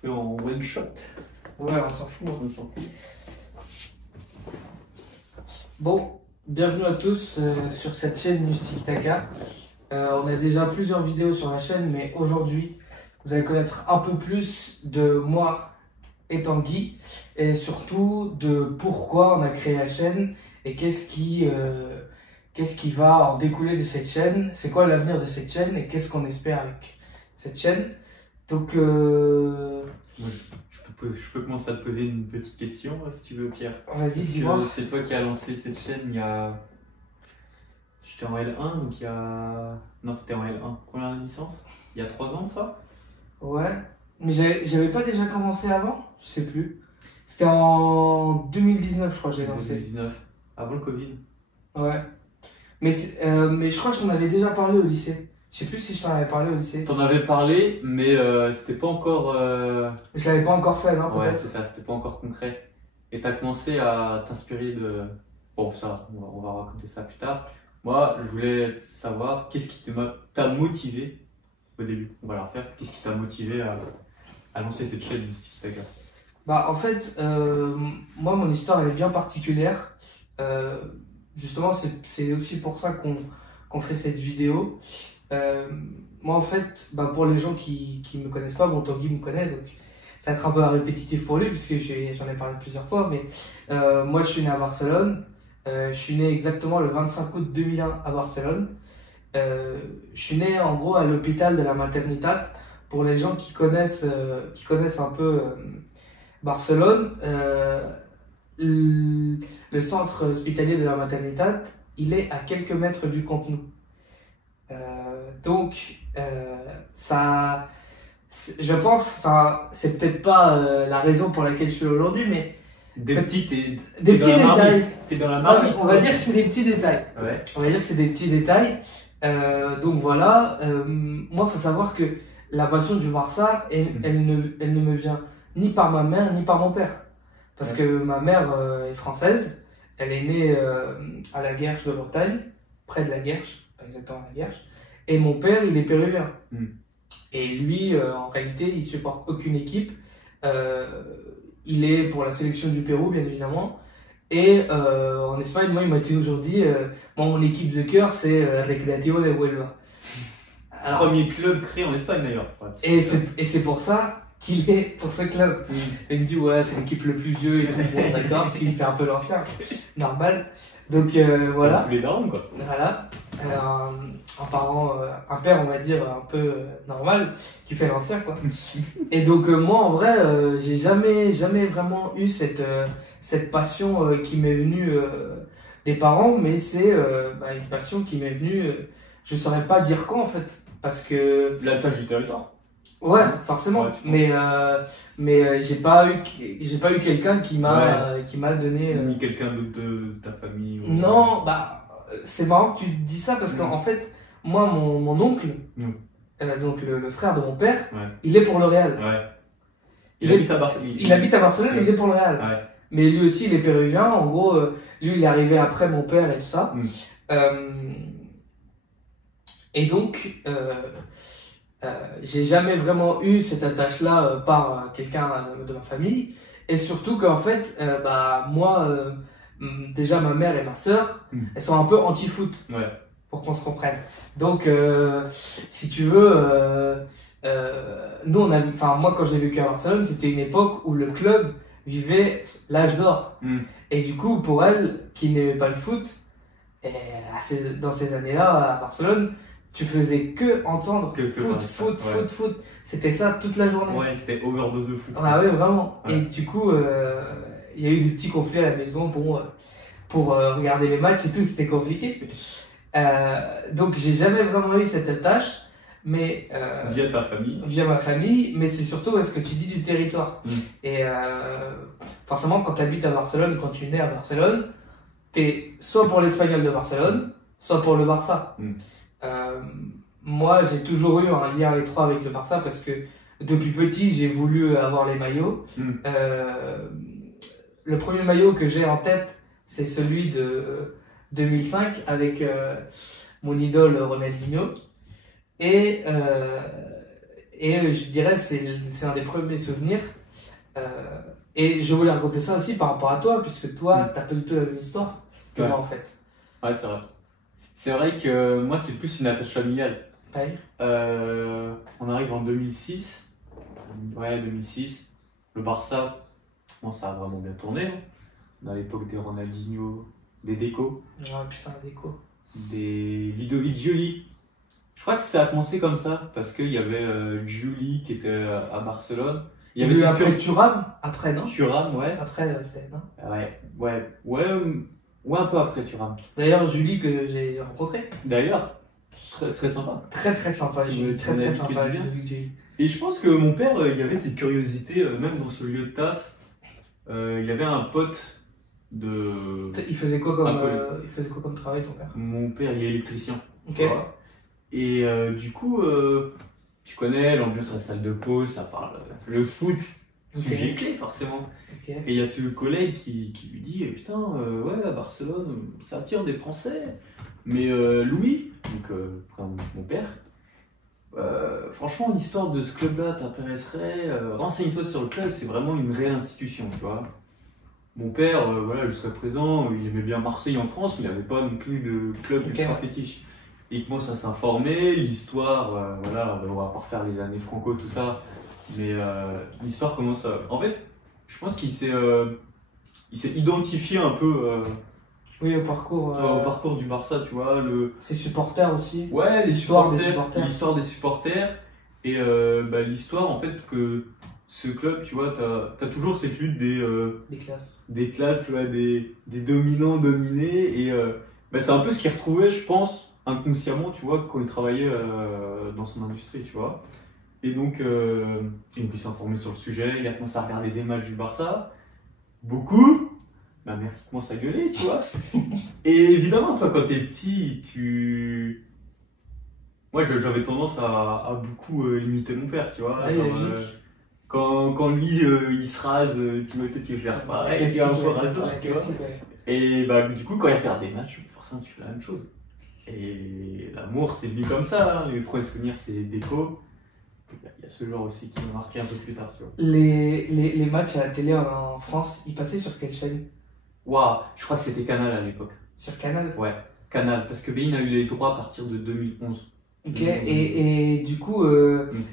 fait en one shot. Ouais, on s'en fout. On s'en fout. Bon, bienvenue à tous sur cette chaîne Nustik Taka. On a déjà plusieurs vidéos sur la chaîne, mais aujourd'hui, vous allez connaître un peu plus de moi et Tanguy, et surtout de pourquoi on a créé la chaîne et qu'est-ce qui va en découler de cette chaîne, c'est quoi l'avenir de cette chaîne et qu'est-ce qu'on espère avec cette chaîne. Donc, Ouais, je peux commencer à te poser une petite question, si tu veux, Pierre. vas-y, Parce dis-moi. que c'est toi qui as lancé cette chaîne il y a. J'étais en L1, donc il y a. Non, c'était en L1. Première licence. Il y a 3 ans, ça? Ouais, mais j'avais pas déjà commencé avant? Je sais plus. C'était en 2019, je crois que j'ai lancé. 2019. Avant le Covid. Ouais. Mais je crois que je t'en avais déjà parlé au lycée. Je sais plus si je t'en avais parlé au lycée. T'en avais parlé, mais c'était pas encore. Je l'avais pas encore fait, non, Ouais, peut-être? c'est ça, c'était pas encore concret. Et t'as commencé à t'inspirer de. Bon, ça, on va raconter ça plus tard. Moi, je voulais savoir qu'est-ce qui t'a motivé au début. On va la refaire. Qu'est-ce qui t'a motivé à lancer cette chaîne de Tiki Taka? Bah, en fait, moi, mon histoire, elle est bien particulière. Euh, Justement, c'est aussi pour ça qu'on fait cette vidéo. Euh, Moi, en fait, bah, pour les gens qui me connaissent pas, bon, Tanguy me connaît, donc ça va être un peu répétitif pour lui, puisque j'en ai parlé plusieurs fois. Mais moi, je suis né à Barcelone. Je suis né exactement le 25 août 2001 à Barcelone. Je suis né, en gros, à l'hôpital de la Maternitat. Pour les gens qui connaissent un peu Barcelone, le centre hospitalier de la Maternitat, il est à quelques mètres du Camp Nou. Donc, ça, je pense, enfin, c'est peut-être pas la raison pour laquelle je suis là aujourd'hui, mais Des petits, t'es des dans petits la marmite. détails. T'es dans la Voilà, marmite. on va dire que c'est des petits détails. Ouais. On va dire que c'est des petits détails. Donc voilà, moi, il faut savoir que la passion du Barça, elle ne me vient ni par ma mère ni par mon père. Parce Ouais. que ma mère est française, elle est née à la Guerche de Bretagne, près de la Guerche, pas exactement à la Guerche, et mon père, il est péruvien. Et lui, en réalité, il supporte aucune équipe. Euh, il est pour la sélection du Pérou, bien évidemment. Et en Espagne, moi, il m'a toujours dit, moi, mon équipe de cœur, c'est Recreativo de Huelva. Alors, Premier club créé en Espagne d'ailleurs. et c'est pour ça qu'il est pour ce club. Et il me dit, ouais, c'est l'équipe le plus vieux et tout. Bon, d'accord, parce qu'il me fait un peu l'ancien. Normal. Donc, voilà. Tous les darons, quoi. Voilà. Un père, on va dire, un peu normal, qui fait l'ancien, quoi. Et donc, moi, en vrai, j'ai jamais vraiment eu cette passion qui m'est venue des parents, mais c'est une passion qui m'est venue, je saurais pas dire quand, en fait. Parce que, La tâche du territoire. ouais, forcément, Ouais, tu mais j'ai pas eu quelqu'un qui m'a donné. Ni quelqu'un d'autre de ta famille. Ou... Non, bah, c'est marrant que tu dis ça parce qu'en fait, moi, mon oncle, donc le frère de mon père, Ouais. il est pour le Real. Ouais. Il habite à Barcelone. Il habite à Barcelone et il est pour le Real. Ouais. Mais lui aussi, il est péruvien. En gros, lui, il est arrivé après mon père et tout ça. Et donc, j'ai jamais vraiment eu cette attache-là par quelqu'un de ma famille. Et surtout qu'en fait, moi, déjà ma mère et ma sœur, elles sont un peu anti-foot, Ouais. pour qu'on se comprenne. Donc, si tu veux, nous, moi, quand j'ai vécu à Barcelone, c'était une époque où le club vivait l'âge d'or. Et du coup, pour elle, qui n'aimait pas le foot, et dans ces années-là, à Barcelone, tu faisais que entendre foot. C'était ça toute la journée. Ouais, c'était overdose de foot. Ah oui, vraiment. Ouais. Et du coup, il y a eu des petits conflits à la maison pour regarder les matchs et tout, c'était compliqué. Donc, j'ai jamais vraiment eu cette attache, mais Via ta famille. via ma famille, mais c'est surtout ce que tu dis du territoire. Et forcément, quand tu habites à Barcelone, quand tu es né à Barcelone, t'es soit pour l'Espagnol de Barcelone, soit pour le Barça. Moi, j'ai toujours eu un lien étroit avec le Barça parce que depuis petit, j'ai voulu avoir les maillots. Le premier maillot que j'ai en tête, c'est celui de 2005 avec mon idole Ronaldinho. Et Et je dirais c'est un des premiers souvenirs. Euh, et je voulais raconter ça aussi par rapport à toi, puisque toi, t'as pas du tout la même histoire que Ouais. moi en fait. Ouais, c'est vrai. C'est vrai que moi, c'est plus une attache familiale. Ouais. On arrive en 2006. Ouais, 2006. Le Barça, bon, ça a vraiment bien tourné, hein. Dans l'époque des Ronaldinho, des Deco, Ah putain, la déco. des Ludovic Giuli. Je crois que ça a commencé comme ça, parce qu'il y avait Giuli qui était à Barcelone. Il y avait cette après Thuram, après non? Thuram, ouais. Après, c'était, non? Ouais, un peu après Thuram. D'ailleurs, Julie que j'ai rencontrée. D'ailleurs, très sympa. Très très sympa, Tu Julie. me- Très tu m'as très dit que sympa, du bien. Ludovic Julie. Et je pense que mon père, il avait cette curiosité, même dans ce lieu de taf. Il avait un pote de. Il faisait quoi Inconnu. il faisait quoi comme travail, ton père? Mon père, il est électricien. Ok. Tu vois. Et du coup, tu connais l'ambiance à la salle de pause, ça parle. Le foot, Ok. sujet clé forcément. Ok. Et il y a ce collègue qui lui dit putain, ouais, à Barcelone, ça attire des Français. Mais Louis, donc mon père, franchement, l'histoire de ce club-là t'intéresserait. Renseigne-toi sur le club, c'est vraiment une réelle institution, tu vois. Mon père, voilà, jusqu'à présent, il aimait bien Marseille en France, mais il n'avait pas non plus de club Ok. ultra fétiche. Et il commence à s'informer, l'histoire, voilà, on va pas refaire les années Franco, tout ça, mais l'histoire commence à. En fait, je pense qu'il s'est identifié un peu Oui, au parcours. au parcours du Barça, tu vois, Ses supporters aussi. ouais, L'histoire des supporters. l'histoire des supporters, et l'histoire en fait que ce club, tu vois, t'as toujours cette lutte Des classes. des classes, ouais, des dominants dominés, et c'est un peu ce qu'il retrouvait, je pense, inconsciemment, tu vois, quand il travaillait dans son industrie, tu vois. Et donc, il s'est informé sur le sujet, il a commencé à regarder des matchs du Barça, beaucoup. Ma mère qui commence à gueuler, tu vois. Et évidemment, toi, quand t'es petit, moi, j'avais tendance à beaucoup imiter mon père, tu vois. Ah, Genre, logique. quand lui, il se rase, tu vois, peut-être que je vais faire pareil, Classique, et un ouais, jour, c'est un jour, la tu vois. classique, ouais. Et du coup, quand il regarde des matchs, forcément, tu fais la même chose. Et l'amour, c'est venu comme ça, hein. Les premiers souvenirs, c'est Déco. Il y a ce genre aussi qui m'a marqué un peu plus tard, tu vois. Les matchs à la télé en France, ils passaient sur quelle chaîne? Waouh, je crois que c'était Canal à l'époque. Sur Canal? Ouais, Canal, parce que Bein a eu les droits à partir de 2011. Ok, et du coup,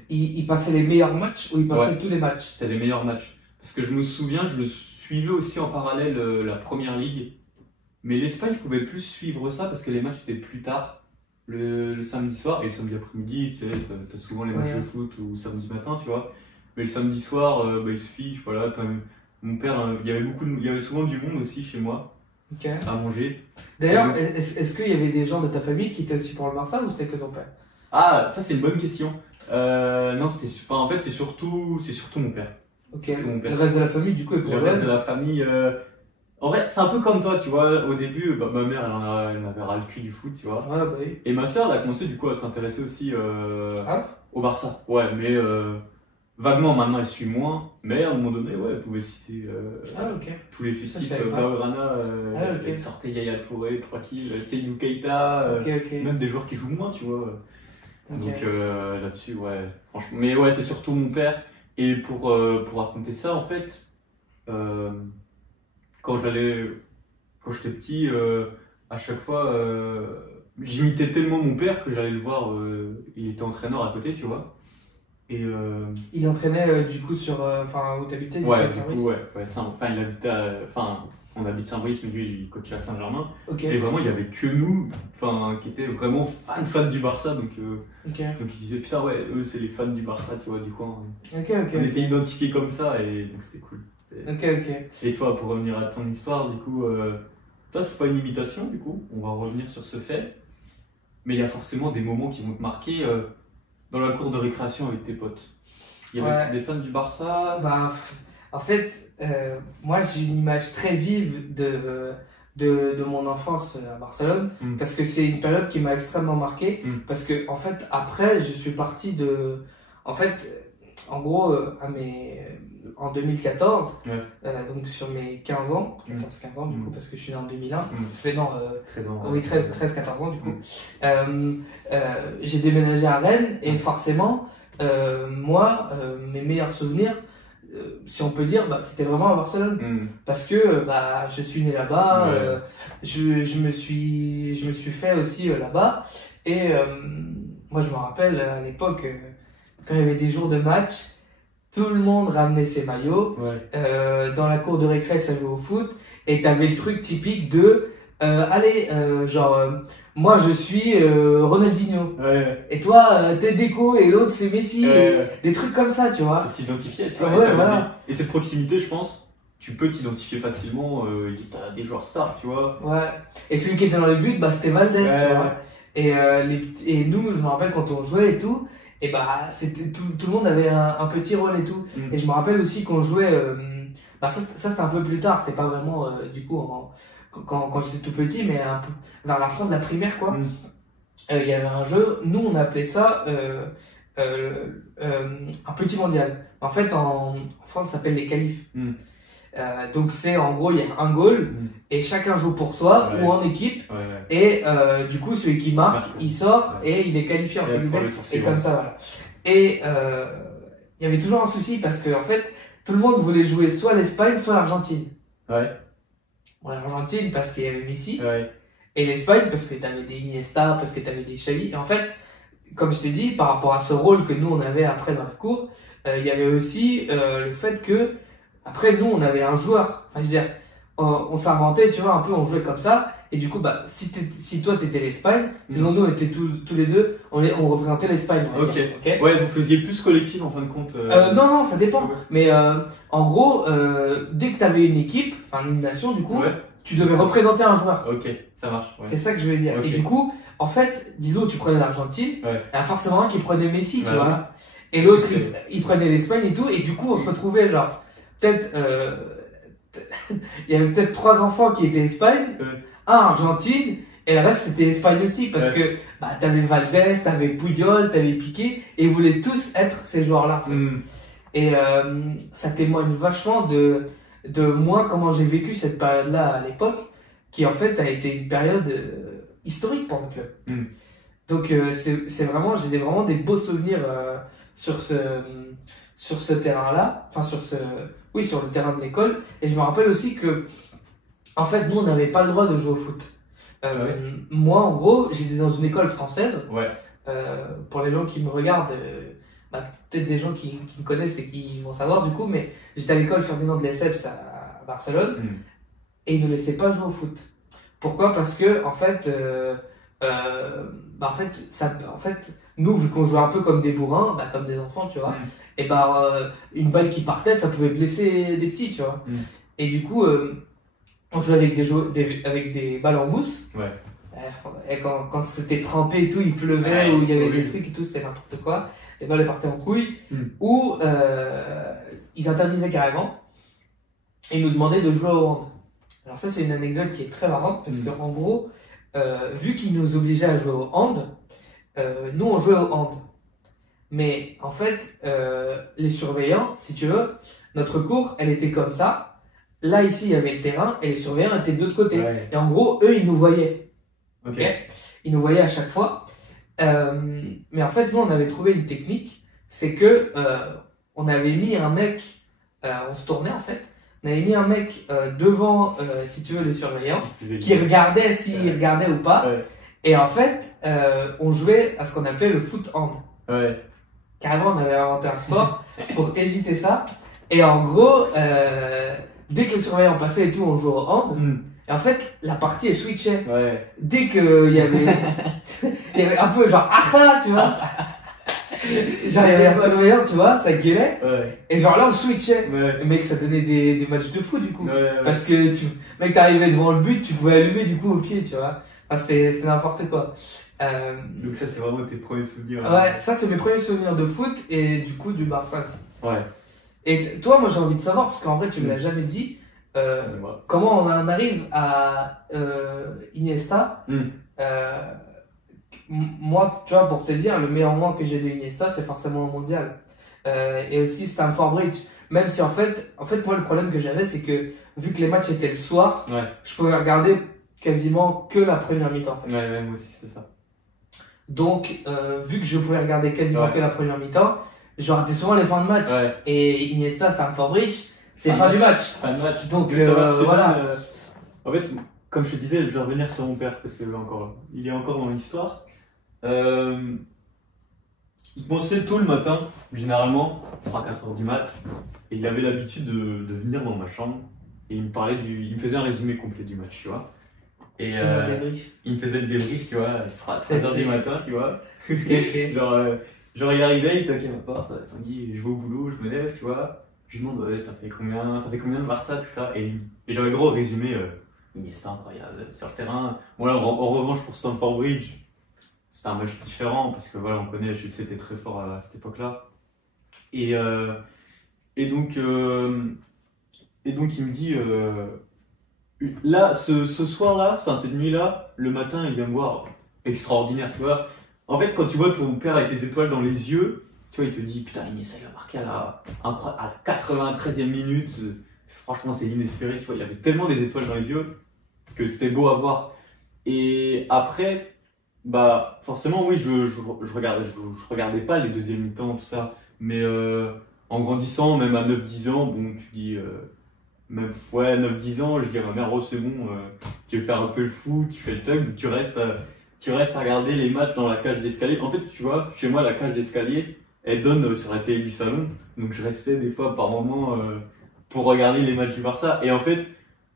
il passait les meilleurs matchs ou il passait Ouais. tous les matchs? C'était les meilleurs matchs. Parce que je me souviens, je le suivais aussi en parallèle la première ligue. Mais l'Espagne, je pouvais plus suivre ça parce que les matchs étaient plus tard, le samedi soir. Et le samedi après-midi, tu sais, t'as souvent les matchs Ouais. de foot ou samedi matin, tu vois. Mais le samedi soir, il suffit, voilà, mon père, il y avait souvent du monde aussi chez moi Ok. à manger. D'ailleurs, est-ce qu'il y avait des gens de ta famille qui étaient aussi pour le Barça ou c'était que ton père? Ah, ça c'est une bonne question. Non, en fait, c'est surtout mon père. Ok. C'est mon père. Le reste de la famille, du coup, est pour Le le reste de LOL. la famille. En vrai, c'est un peu comme toi, tu vois. Au début, ma mère, elle en avait ras le cul du foot, tu vois. Ouais, bah oui. Et ma soeur, elle a commencé du coup à s'intéresser aussi Ah, au Barça. Ouais, mais vaguement maintenant, elle suit moins. Mais à un moment donné, ouais, elle pouvait citer ah ok. tous les Ça, je fictifs. savais pas. Blaugrana, Ah, ok. elle sortait Yaya Touré, tranquille, Seydou Keita, Ok, ok. même des joueurs qui jouent moins, tu vois. Ok. Donc là-dessus, ouais, franchement. Mais ouais, c'est surtout mon père. Et pour raconter ça, en fait, euh, quand j'étais petit, à chaque fois, j'imitais tellement mon père que j'allais le voir, il était entraîneur à côté, tu vois. Et Il entraînait du coup sur. Enfin, où t'habitais, du coup, ouais, à du Saint-Brice. coup, ouais, il habitait on habite Saint-Brice, mais lui, il coachait à Saint-Germain. Ok. Et vraiment, il y avait que nous, qui étaient vraiment fans du Barça, donc Ok. ils disaient putain, ouais, eux, c'est les fans du Barça, tu vois, du coin. Ok, ok. On était identifiés comme ça, et donc c'était cool. Ok, ok. Et toi, pour revenir à ton histoire, du coup, toi, c'est pas une imitation, du coup, on va revenir sur ce fait, mais il y a forcément des moments qui vont te marquer dans la cour de récréation avec tes potes. Il y avait Ouais. des fans du Barça. Bah, en fait, moi j'ai une image très vive de mon enfance à Barcelone, Mm. parce que c'est une période qui m'a extrêmement marqué, Mm. parce que en fait, après, je suis parti de. En fait, en gros, en 2014, Ouais. donc sur mes 15 ans, Mm. 14-15 ans du coup, Mm. parce que je suis né en 2001, Mm. mais non, 13 ans. oui, 13-14 ans du coup. J'ai déménagé à Rennes et forcément, moi, mes meilleurs souvenirs, si on peut dire, bah, c'était vraiment à Barcelone. Parce que bah, je suis né là-bas, Ouais. je me suis fait aussi là-bas. Et moi, je me rappelle à l'époque, quand il y avait des jours de match, tout le monde ramenait ses maillots. Ouais. Dans la cour de récré, ça jouait au foot. Et t'avais le truc typique de allez, moi je suis Ronaldinho. Ouais. Et toi, t'es Déco et l'autre c'est Messi. Ouais. Des trucs comme ça, tu vois. Ça s'identifiait, tu vois. Ouais, voilà. Et cette proximité, je pense, tu peux t'identifier facilement. T'as des joueurs stars, tu vois. Ouais. Et celui qui était dans le but, bah, c'était Valdés, Ouais. tu vois. Et, et nous, je me rappelle quand on jouait et tout, et bah, c'était, tout le monde avait un petit rôle et tout. Et je me rappelle aussi qu'on jouait. Bah, ça c'était un peu plus tard, c'était pas vraiment du coup quand j'étais tout petit, mais un peu vers la fin de la primaire, quoi. Il y avait un jeu, nous on appelait ça un petit mondial. En fait, en France, ça s'appelle les qualifs. Donc c'est en gros il y a un goal et chacun joue pour soi Ouais. ou en équipe Ouais. et du coup celui qui marque Marque. il sort Ouais. et il est qualifié entre Et pour guillemets le tour et suivant. comme ça voilà. Et il y avait toujours un souci parce que en fait tout le monde voulait jouer soit l'Espagne soit l'Argentine. Ouais. Bon, l'Argentine parce qu'il y avait Messi Ouais. et l'Espagne parce que t'avais des Iniesta, parce que t'avais des Xavi. Et en fait, comme je t'ai dit, par rapport à ce rôle que nous on avait après dans la cour, il y avait aussi le fait que après nous on avait un joueur. Enfin, je veux dire, on s'inventait, tu vois, un peu, on jouait comme ça. Et du coup, bah, si toi t'étais l'Espagne, sinon nous on était tous les deux, on représentait l'Espagne. on va Ok. dire, ok. Ouais, vous faisiez plus collectif en fin de compte. Non, ça dépend. Ouais. Mais en gros, dès que t'avais une équipe, enfin une nation, du coup, Ouais. tu devais représenter un joueur. Ok, ça marche. Ouais. C'est ça que je veux dire. Ok. Et du coup, en fait, disons, tu prenais l'Argentine, Ouais. il y a forcément un qui prenait Messi, tu Ouais. vois. Et l'autre, Ok. il prenait l'Espagne et tout. Et du coup, on se retrouvait, genre, peut-être, il y avait peut-être 3 enfants qui étaient Espagne, Ouais. un Argentine, et le reste c'était Espagne aussi. Parce que, bah, t'avais Valdés, t'avais Puyol, t'avais Piqué, et ils voulaient tous être ces joueurs-là, en fait. Et ça témoigne vachement de moi, comment j'ai vécu cette période-là à l'époque, qui en fait a été une période historique pour le club. Donc c'est vraiment, j'ai vraiment des beaux souvenirs sur ce terrain-là, enfin sur le terrain de l'école. Et je me rappelle aussi que, en fait, nous on n'avait pas le droit de jouer au foot. Moi, en gros, j'étais dans une école française. Ouais. Pour les gens qui me regardent, bah, peut-être des gens qui me connaissent et qui vont savoir du coup, mais j'étais à l'école Ferdinand de Lesseps à Barcelone et ils ne laissaient pas jouer au foot. Pourquoi? Parce que en fait, bah, en fait, nous vu qu'on jouait un peu comme des bourrins, bah, comme des enfants, tu vois, et bah une balle qui partait, ça pouvait blesser des petits, tu vois. Et du coup, on jouait avec avec des balles en mousse. Ouais. Et quand c'était trempé et tout, il pleuvait ou il y avait des trucs et tout, c'était n'importe quoi. Les balles partaient en couille. Ou ils interdisaient carrément et ils nous demandaient de jouer au hand. Alors ça, c'est une anecdote qui est très marrante parce qu'en gros, vu qu'ils nous obligeaient à jouer au hand, nous on jouait au hand. Mais en fait, les surveillants, si tu veux, notre cour, elle était comme ça. Là, ici, il y avait le terrain et les surveillants étaient de l'autre côté. Ouais. Et en gros, eux, ils nous voyaient. Ok. Okay. Ils nous voyaient à chaque fois. Mais en fait, nous, on avait trouvé une technique. C'est que on avait mis un mec, on se tournait en fait, on avait mis un mec devant, si tu veux, les surveillants, qui regardait s'ils regardaient ou pas. Ouais. Et en fait, on jouait à ce qu'on appelait le foot hand. Ouais. Carrément, on avait inventé un sport pour éviter ça. Et en gros, dès que les surveillants passaient et tout, on jouait au hand. Et en fait, la partie est switchée. Ouais. Dès qu'il y avait, il y avait un peu genre, ah, tu vois. Genre, il y avait un surveillant, tu vois, ça gueulait. Ouais. Et genre là, on switchait. Ouais. Et mec, ça donnait des matchs de foot, du coup. Ouais. Parce que mec, t'arrivais devant le but, tu pouvais allumer, du coup, au pied, tu vois. Enfin, c'était n'importe quoi. Donc ça, c'est vraiment tes premiers souvenirs. Ouais, ça, c'est mes premiers souvenirs de foot et du coup, du Barça aussi. Ouais. Et toi, moi, j'ai envie de savoir, parce qu'en vrai, tu me l'as jamais dit, comment on en arrive à Iniesta. Moi, tu vois, pour te dire, le meilleur moment que j'ai de Iniesta, c'est forcément au mondial. Et aussi Stamford Bridge. Même si en fait, moi, le problème que j'avais, c'est que vu que les matchs étaient le soir, je pouvais regarder quasiment que la première mi-temps. En fait. Ouais, moi aussi, c'est ça. Donc, vu que je pouvais regarder quasiment Ouais. que la première mi-temps, je regardais souvent les fins de match. Ouais. Et Iniesta, Stamford Bridge, c'est Fin fin de du match. Fin de match. Donc, Mais ça marche voilà. bien, En fait, comme je te disais, je vais revenir sur mon père parce que il est encore dans l'histoire. Il commençait tôt le matin, généralement, 3-4 heures du mat, et il avait l'habitude de venir dans ma chambre et il me faisait un résumé complet du match, tu vois. Et C'est un débrief. il me faisait le débrief, tu vois, à C'est- 3 heures du c'est- matin, tu vois. Ok. Genre, il arrivait, il toquait à ma porte, Tanguy, je vais au boulot, je me lève, tu vois. Je lui demande, ouais, ça fait combien de Barça, tout ça. Et j'avais le droit au résumé, Iniesta incroyable sur le terrain. Bon, là, en revanche, pour Stamford Bridge, c'était un match différent parce que voilà, on connaît, c'était très fort à cette époque-là. Et, euh, et donc, euh, et donc, il me dit, là, ce soir-là, enfin cette nuit-là, le matin, il vient me voir, extraordinaire, tu vois. En fait, quand tu vois ton père avec les étoiles dans les yeux, tu vois, il te dit, putain, Iniesta, il a marqué à 93e minute. Franchement, c'est inespéré, tu vois. Il y avait tellement des étoiles dans les yeux que c'était beau à voir. Et après, bah, forcément, oui, je regardais pas les deuxièmes mi-temps, tout ça. Mais en grandissant, même à 9-10 ans, bon, tu dis, même, ouais, 9-10 ans, je dis à ma mère, oh, c'est bon, tu veux faire un peu le fou, tu fais le thug, tu restes à regarder les matchs dans la cage d'escalier. En fait, tu vois, chez moi, la cage d'escalier, elle donne sur la télé du salon. Donc, je restais des fois par moment pour regarder les matchs du Barça. Et en fait,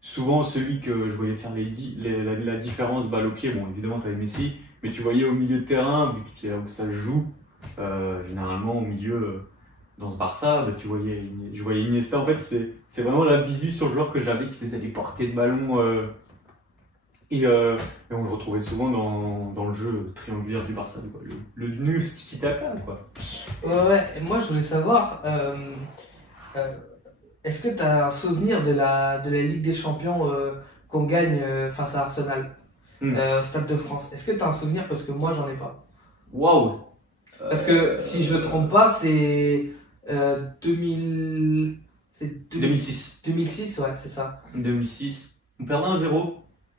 souvent, celui que je voyais faire la différence balle au pied, bon, évidemment, t'avais Messi, mais tu voyais au milieu de terrain, vu que c'est là où ça se joue, généralement au milieu. Dans ce Barça, bah, je voyais Iniesta. En fait, c'est vraiment la visu sur le joueur que j'avais qui faisait des portées de ballon. Et on le retrouvait souvent dans le jeu triangulaire du Barça, quoi. Le nul tiki-taka, quoi. Ouais. Et moi, je voulais savoir, euh, est-ce que tu as un souvenir de la Ligue des Champions qu'on gagne face à Arsenal au Stade de France? Est-ce que tu as un souvenir? Parce que moi, j'en ai pas. Waouh! Parce que si je me trompe pas, c'est 2000. C'est 2006. 2006, ouais, c'est ça. 2006. On perdait 1-0.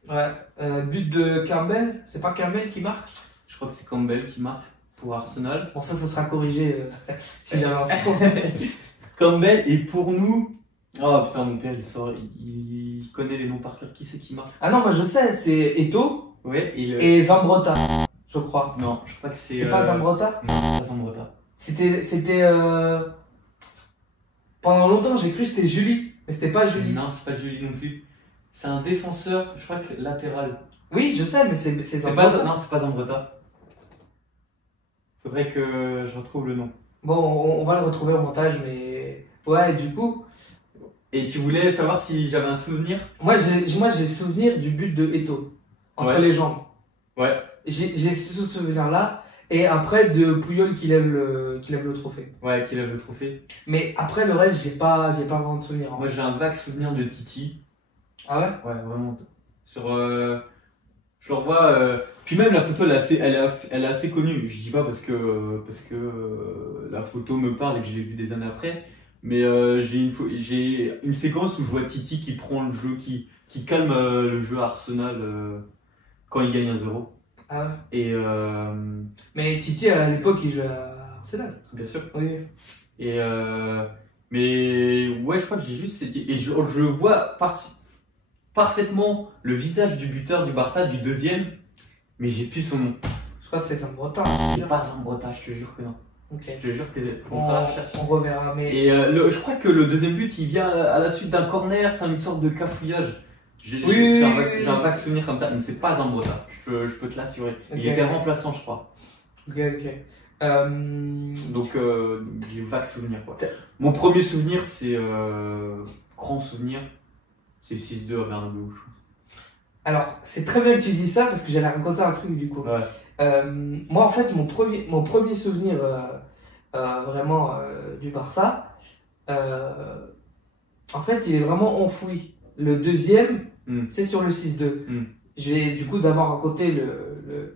Ouais. But de Campbell, c'est pas Campbell qui marque? Je crois que c'est Campbell qui marque pour Arsenal. Bon, ça sera corrigé si j'avais un score. Campbell, et pour nous. Oh putain, mon père, il connaît les noms par cœur. Qui c'est qui marque? Ah non, moi je sais, c'est Eto'o Ouais, et Zambrotta, je crois. Non, je crois que c'est. C'est pas Zambrotta? Non, c'est pas Zambrotta. C'était pendant longtemps, j'ai cru que c'était Julie, mais c'était pas Julie. Non, c'est pas Julie non plus. C'est un défenseur, je crois que latéral. Oui, je sais, mais c'est C'est Zambrotta. pas, non, c'est pas Zambrotta. Faudrait que je retrouve le nom. Bon, on va le retrouver au montage, mais ouais, du coup, Et tu voulais savoir si j'avais un souvenir? moi j'ai souvenir du but de Eto'o entre Ouais. les jambes. Ouais, J'ai ce souvenir-là, et après de Puyol qui lève le trophée. ouais, qu'il avait le trophée. Mais après le reste, j'ai pas vraiment de souvenir. En Moi, fait. j'ai un vague souvenir de Titi. Ah ouais? Ouais, vraiment. Sur, je le revois. Puis même la photo, elle est assez connue. Je dis pas parce que la photo me parle et que je l'ai vue des années après. Mais j'ai une séquence où je vois Titi qui prend le jeu, qui calme le jeu à Arsenal quand il gagne 1-0. Ah ouais. Et Mais Titi à l'époque il jouait à Arsenal. bien sûr. Oui. Et mais ouais, je crois que j'ai juste et je vois parfaitement le visage du buteur du Barça, du deuxième, mais j'ai plus son nom. Je crois que c'était Zambrotta. C'est pas Zambrotta, je te jure que non. Ok. Je te jure que on On, fera la recherche. on reverra. Mais Et je crois que le deuxième but, il vient à la suite d'un corner, t'as une sorte de cafouillage. Oui, J'ai un vague souvenir comme ça, mais c'est pas Zambrotta, je peux te l'assurer. Ok. Il était remplaçant, je crois. ok. Donc j'ai vague souvenir quoi. Mon premier souvenir, c'est grand souvenir, c'est 6-2 à Bernabéu. Je crois. Alors, c'est très bien que tu dis ça parce que j'allais raconter un truc du coup. Ouais. Moi, en fait, mon premier souvenir vraiment du Barça, en fait, il est vraiment enfoui. Le deuxième, c'est sur le 6-2. Je vais du coup d'abord raconter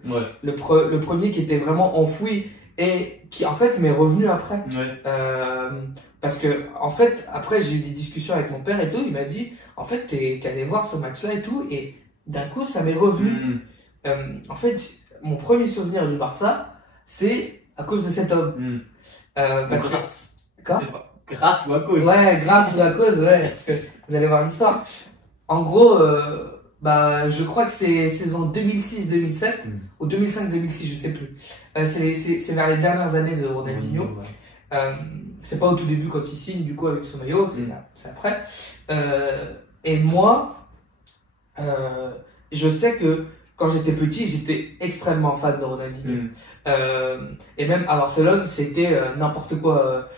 Ouais. le premier qui était vraiment enfoui et qui, en fait, m'est revenu après. Ouais. Parce que, en fait, après, j'ai eu des discussions avec mon père et tout. Il m'a dit, en fait, t'es allé voir ce match-là et tout. Et d'un coup, ça m'est revenu. En fait, mon premier souvenir du Barça, c'est à cause de cet homme. Parce que... Grâce. Quoi? C'est pas grâce ou à cause. Ouais, grâce ou à cause, ouais, parce que vous allez voir l'histoire. En gros, je crois que c'est saison 2006-2007 ou 2005-2006, je sais plus. C'est vers les dernières années de Ronaldinho. C'est pas au tout début quand il signe du coup avec son maillot, c'est après. Et moi, je sais que quand j'étais petit, j'étais extrêmement fan de Ronaldinho. Et même à Barcelone, c'était n'importe quoi.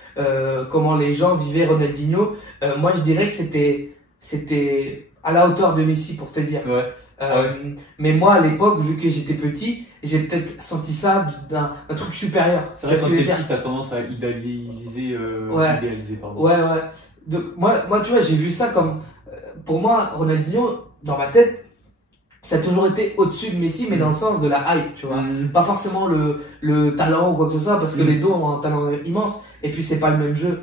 Comment les gens vivaient Ronaldinho. Moi, je dirais que c'était à la hauteur de Messi, pour te dire. Mais moi, à l'époque, vu que j'étais petit, j'ai peut-être senti ça d'un truc supérieur. C'est vrai que quand t'es petit, t'as tendance à idéaliser, pardon. Ouais. Donc, moi, tu vois, j'ai vu ça comme... pour moi, Ronaldinho, dans ma tête, ça a toujours été au-dessus de Messi, mais dans le sens de la hype, tu vois. Pas forcément le talent ou quoi que ce soit, parce que les deux ont un talent immense, et puis c'est pas le même jeu.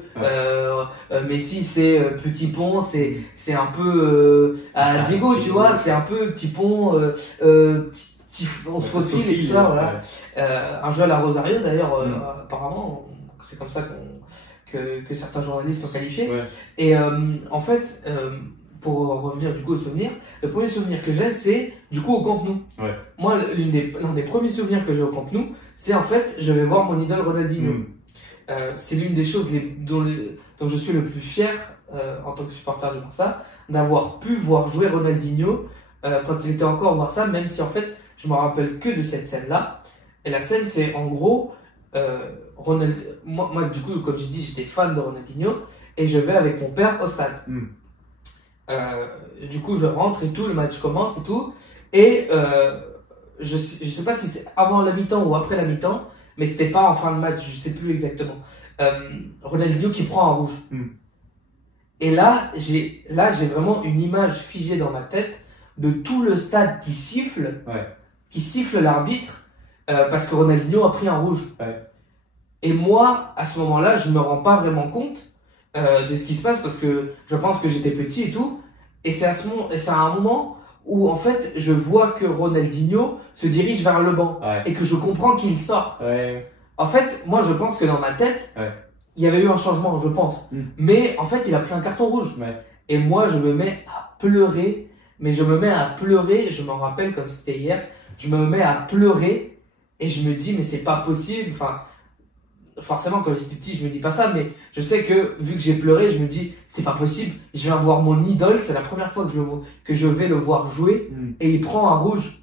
Messi, c'est petit pont, c'est un peu Diego, tu vois, c'est un peu petit pont, on se faufile et tout ça, voilà. Un jeu à la Rosario, d'ailleurs, apparemment, c'est comme ça que certains journalistes l'ont qualifié. Et en fait... pour revenir du coup au souvenir, le premier souvenir que j'ai, c'est du coup au Camp Nou. Moi, l'un des premiers souvenirs que j'ai au Camp Nou, c'est en fait, je vais voir mon idole Ronaldinho. C'est l'une des choses dont je suis le plus fier en tant que supporter du Barça, d'avoir pu voir jouer Ronaldinho quand il était encore au Barça, même si en fait, je me rappelle que de cette scène-là. Et la scène, c'est en gros, moi du coup, comme j'ai dit, j'étais fan de Ronaldinho, et je vais avec mon père au stade. Du coup, je rentre et tout, le match commence et tout. Et je sais pas si c'est avant la mi-temps ou après la mi-temps, mais c'était pas en fin de match, je sais plus exactement. Ronaldinho qui prend un rouge. Et là, j'ai vraiment une image figée dans ma tête de tout le stade qui siffle l'arbitre parce que Ronaldinho a pris un rouge. Et moi, à ce moment-là, je me rends pas vraiment compte de ce qui se passe parce que je pense que j'étais petit et tout. Et c'est à un moment où en fait je vois que Ronaldinho se dirige vers le banc et que je comprends qu'il sort. En fait, moi je pense que dans ma tête, il y avait eu un changement, je pense. Mais en fait, il a pris un carton rouge. Et moi je me mets à pleurer, mais je me mets à pleurer, je m'en rappelle comme c'était hier, je me mets à pleurer et je me dis mais c'est pas possible, enfin forcément quand j'étais petit je me dis pas ça, mais je sais que vu que j'ai pleuré je me dis c'est pas possible, je viens voir mon idole, c'est la première fois que je vais le voir jouer et il prend un rouge.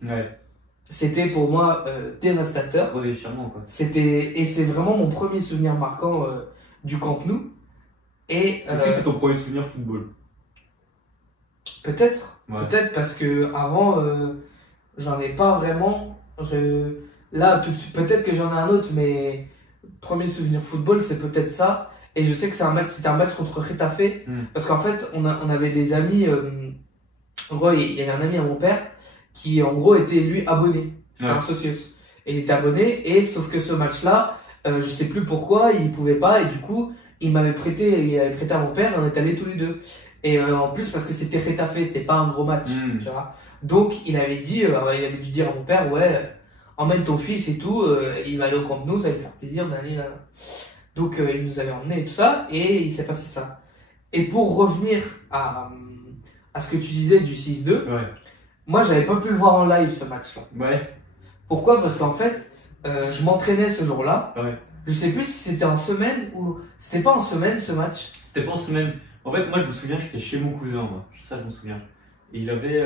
C'était pour moi dévastateur. Trop déchirant quoi. Et c'est vraiment mon premier souvenir marquant du Camp Nou. Et est-ce que c'est ton premier souvenir football? Peut-être parce que avant j'en ai pas vraiment. Là tout de suite peut-être que j'en ai un autre, mais premier souvenir football, c'est peut-être ça. Et je sais que c'était un match contre Getafe. Parce qu'en fait, on avait des amis. En gros, il y avait un ami à mon père qui, en gros, était lui abonné. C'est un socios. Et il était abonné. Et sauf que ce match-là, je sais plus pourquoi, il pouvait pas. Et du coup, il avait prêté à mon père. Et on est allés tous les deux. Et en plus, parce que c'était Getafe, c'était pas un gros match. Tu vois. Donc, il avait dû dire à mon père, ouais. Emmène ton fils et tout, il va aller au Camp Nou, ça va lui faire plaisir, donc il nous avait emmenés et tout ça, et il s'est passé ça. Et pour revenir à ce que tu disais du 6-2, moi j'avais pas pu le voir en live ce match-là. Pourquoi? Parce qu'en fait, je m'entraînais ce jour-là, je sais plus si c'était en semaine ou... C'était pas en semaine ce match? C'était pas en semaine. En fait, moi je me souviens, j'étais chez mon cousin, moi. Ça je me souviens. Et il avait.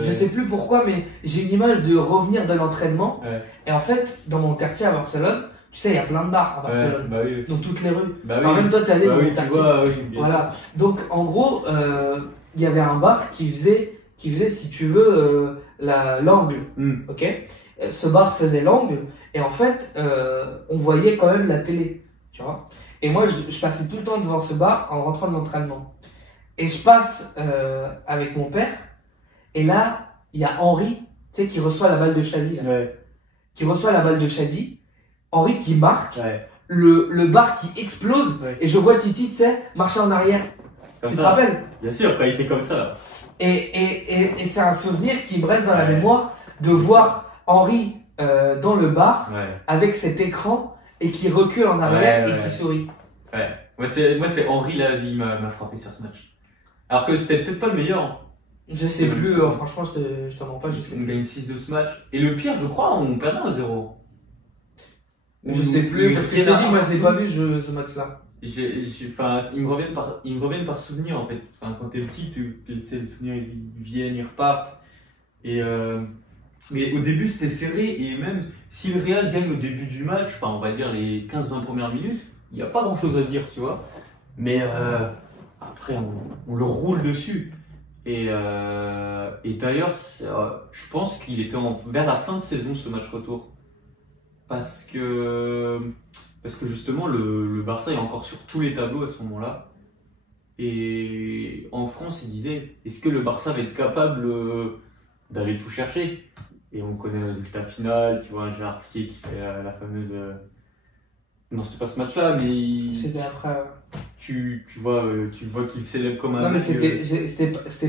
Je sais plus pourquoi, mais j'ai une image de revenir de l'entraînement. Et en fait, dans mon quartier à Barcelone, tu sais, il y a plein de bars à Barcelone. Dans toutes les rues. Même toi, t'es allé dans mon quartier. Voilà. Donc, en gros, il y avait un bar qui faisait, si tu veux, l'angle. Ok. Ce bar faisait l'angle. Et en fait, on voyait quand même la télé. Tu vois. Et moi, je passais tout le temps devant ce bar en rentrant de l'entraînement. Et je passe avec mon père, et là, il y a Henri, tu sais, qui reçoit la balle de Xavi. Qui reçoit la balle de Xavi. Henri qui marque, le bar qui explose, et je vois Titi, tu sais, marcher en arrière. Tu te rappelles? Bien sûr, quand il fait comme ça. Et c'est un souvenir qui me reste dans la mémoire de voir Henri dans le bar Ouais. avec cet écran et qui recule en arrière Ouais, et ouais. qui sourit. Ouais. Moi, c'est Henri Lavie m'a frappé sur ce match. Alors que c'était peut-être pas le meilleur, hein. Je sais Ouais, plus, c'est- franchement, je t'en mens pas, je sais On plus. gagne 6 de ce match. Et le pire, je crois, on perdait 1-0. Je sais plus, parce que je te dis, moi je l'ai pas vu ce match-là. Enfin, ils me reviennent par souvenir en fait. Enfin, quand t'es petit, tu sais, les souvenirs ils viennent, ils repartent. Et mais au début c'était serré et même si le Real gagne au début du match, enfin, on va dire les 15-20 premières minutes, il n'y a pas grand chose à dire, tu vois. Mais après on le roule dessus. Et d'ailleurs, je pense qu'il était vers la fin de saison ce match retour. Parce que, parce que justement, le Barça est encore sur tous les tableaux à ce moment-là. Et en France, ils disaient, est-ce que le Barça va être capable d'aller tout chercher? Et on connaît le résultat final, tu vois, Gérard Piqué qui fait la fameuse... Non, c'est pas ce match-là, mais C'était après. tu vois qu'il célèbre comme un... Non, mais c'était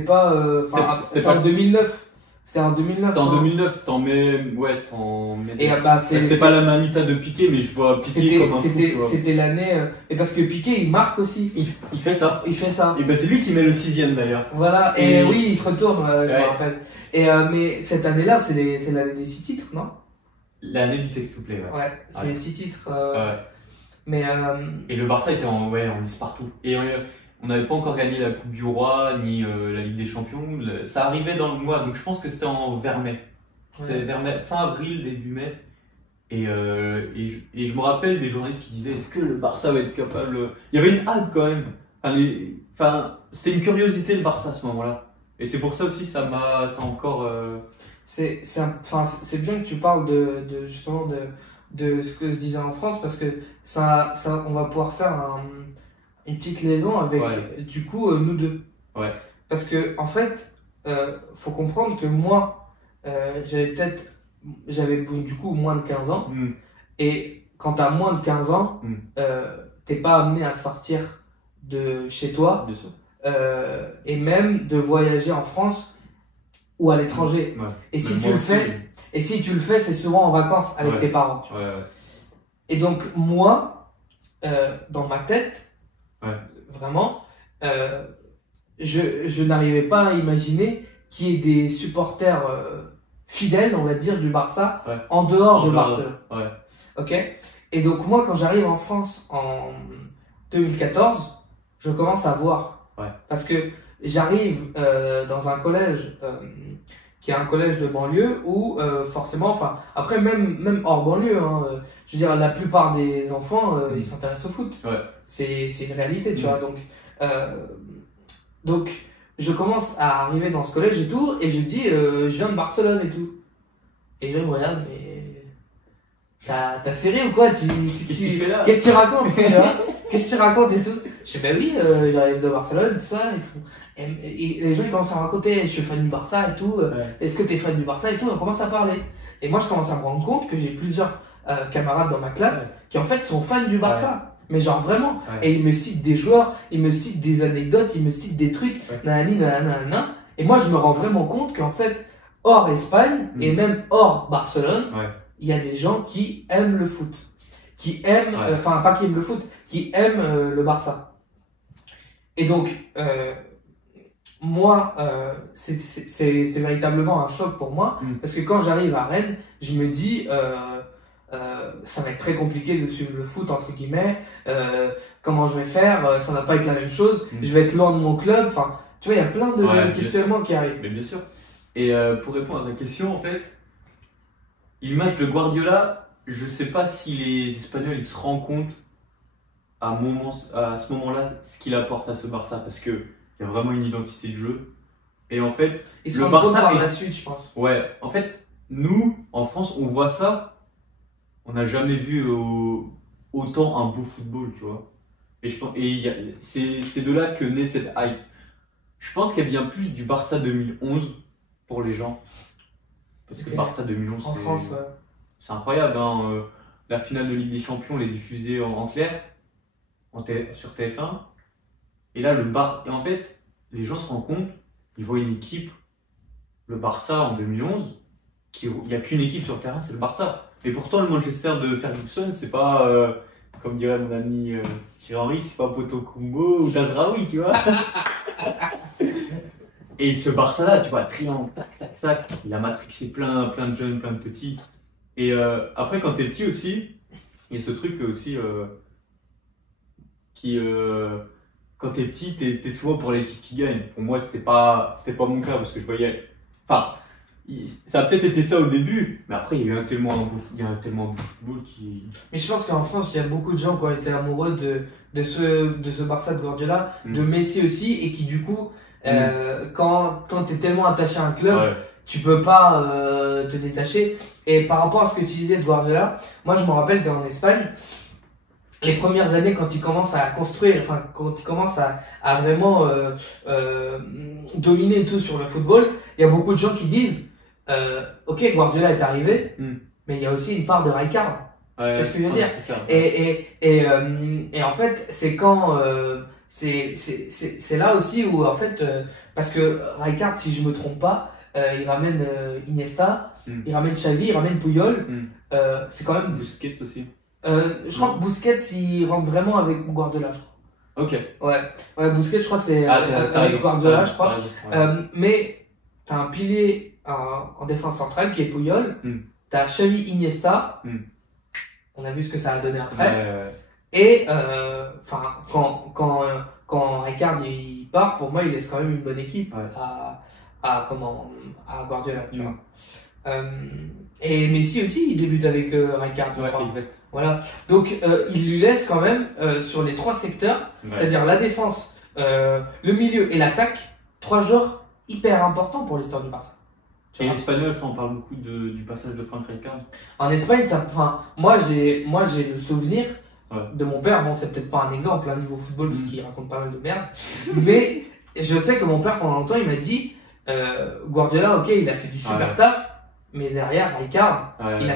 pas. C'était en pas- 2009. C'était en 2009. C'était en hein. 2009, c'était en mai... Ouais, c'était en mai... Et bah, C'était pas la manita de Piqué, mais je vois Piqué comme un fou, tu vois. c'était l'année. Et parce que Piqué, il marque aussi. Il fait ça. Il fait ça. Et ben c'est lui qui met le 6ème d'ailleurs. Voilà. Et- Et oui, il se retourne, je Ouais. me rappelle. Mais cette année-là, c'est l'année des 6 titres, non? L'année du sextuplé, ouais. Ouais, c'est Ouais. les 6 titres. Ouais. Mais. Et le Barça était en lice partout. Et on n'avait pas encore gagné la Coupe du Roi ni la Ligue des Champions. Ça arrivait dans le mois, donc je pense que c'était vers mai. C'était Ouais. vers mai, fin avril, début mai. Et je me rappelle des journalistes qui disaient est-ce que le Barça va être capable. Il y avait une hype quand même. Enfin, c'était une curiosité le Barça à ce moment-là. Et c'est pour ça aussi ça a encore. C'est bien que tu parles justement de ce que se disait en France parce que on va pouvoir faire une petite liaison avec Ouais. du coup nous deux. Ouais. Parce que en fait, faut comprendre que moi, j'avais du coup moins de 15 ans Mm. et quand t'as moins de 15 ans, t'es pas amené à sortir de chez toi Bien sûr. et même de voyager en France ou à l'étranger. Ouais. Et si Mais tu moi le aussi, fais, et si tu le fais, c'est souvent en vacances avec Ouais. tes parents. Tu vois. Ouais. Et donc moi, dans ma tête, Ouais. vraiment, je n'arrivais pas à imaginer qu'il y ait des supporters fidèles, on va dire, du Barça Ouais. en dehors En de dehors. Barcelone. Ouais. Ok. Et donc moi, quand j'arrive en France en 2014, je commence à voir. Ouais. Parce que j'arrive dans un collège qui est un collège de banlieue où forcément, enfin après même hors banlieue, hein, je veux dire la plupart des enfants ils s'intéressent au foot. Ouais. C'est une réalité, tu Mm. vois. Donc je commence à arriver dans ce collège et tout, et je dis je viens de Barcelone et tout. Et les gens ils me regardent, mais t'as serré ou quoi? Qu'est-ce Qu'est-ce que tu fais là? que tu racontes, tu vois? Qu'est-ce que tu racontes et tout? Je dis ben oui, j'arrive de Barcelone, tout ça. Et les gens ils commencent à raconter, je suis fan du Barça et tout. Ouais. Est-ce que t'es fan du Barça et tout? On commence à parler. Et moi je commence à me rendre compte que j'ai plusieurs camarades dans ma classe qui en fait sont fans du Barça. Mais genre vraiment. Ouais. Et ils me citent des joueurs, ils me citent des anecdotes, ils me citent des trucs, nanani, nanana. Et moi je me rends vraiment compte qu'en fait, hors Espagne et même hors Barcelone, Ouais. il y a des gens qui aiment le foot. Qui aiment, Ouais. enfin pas qui aiment le foot, qui aiment le Barça. Et donc, moi, c'est véritablement un choc pour moi, parce que quand j'arrive à Rennes, je me dis, ça va être très compliqué de suivre le foot, entre guillemets, comment je vais faire, ça va pas être la même chose, je vais être loin de mon club, enfin, tu vois, il y a plein de Ouais, bien questionnements qui arrivent. Mais bien sûr. Et pour répondre à ta question, en fait, l'image de Guardiola, je sais pas si les Espagnols ils se rendent compte à ce moment-là ce qu'il apporte à ce Barça, parce que il y a vraiment une identité de jeu. Et en fait, Ils se le rendent compte Barça par est- la suite, je pense. ouais, en fait, nous, en France, on voit ça, on n'a jamais vu autant un beau football, tu vois. Et c'est de là que naît cette hype. Je pense qu'elle vient plus du Barça 2011 pour les gens. Parce que Ok. Barça 2011, En France, ouais. c'est incroyable. Hein. La finale de Ligue des Champions, elle est diffusée en clair sur TF1. Et là, et en fait, les gens se rendent compte, ils voient une équipe, le Barça en 2011, il n'y a qu'une équipe sur le terrain, c'est le Barça. Et pourtant, le Manchester de Ferguson, c'est pas, comme dirait mon ami Thierry Henry, c'est pas Poto Kumbo ou Dazraoui, tu vois. Et ce Barça-là, tu vois, triangle, tac, tac, tac, il a matrixé plein de jeunes, plein de petits. Et après, quand t'es petit aussi, il y a ce truc aussi qui, quand t'es petit, t'es souvent pour l'équipe qui gagne. Pour moi, c'était pas mon cas parce que je voyais. Enfin, ça a peut-être été ça au début, mais après, il y a eu tellement de football qui. Mais je pense qu'en France, il y a beaucoup de gens qui ont été amoureux de ce Barça de Guardiola, de Messi aussi, et qui du coup, quand t'es tellement attaché à un club, tu peux pas te détacher. Et par rapport à ce que tu disais de Guardiola, moi je me rappelle qu'en Espagne, les premières années quand il commence à construire, enfin quand il commence à vraiment dominer tout sur le football, il y a beaucoup de gens qui disent ok, Guardiola est arrivé, mais il y a aussi une part de Rijkaard. C'est ce que je veux dire. Et en fait, c'est quand c'est là aussi où en fait parce que Rijkaard, si je me trompe pas, il ramène Iniesta, il ramène Xavi, il ramène Puyol. C'est quand même Busquets aussi. je crois que Busquets il rentre vraiment avec Guardiola, je crois. Ok. Ouais, Busquets, je crois c'est avec Guardiola, je crois. Mais t'as un pilier en défense centrale qui est Puyol. T'as Xavi, Iniesta. On a vu ce que ça a donné après. Et enfin, quand Rijkaard il part, pour moi, il laisse quand même une bonne équipe à Guardiola, tu vois. Et Messi aussi, il débute avec Rijkaard, je crois. Exact. Voilà. Donc, il lui laisse quand même sur les trois secteurs, c'est-à-dire la défense, le milieu et l'attaque, trois joueurs hyper importants pour l'histoire du Barça. Et l'espagnol, ça on parle beaucoup du passage de Frank Rijkaard. En Espagne, moi j'ai le souvenir de mon père. Bon, c'est peut-être pas un exemple niveau football parce qu'il raconte pas mal de merde, mais je sais que mon père pendant longtemps il m'a dit Guardiola, ok, il a fait du super taf, mais derrière Rijkaard, il a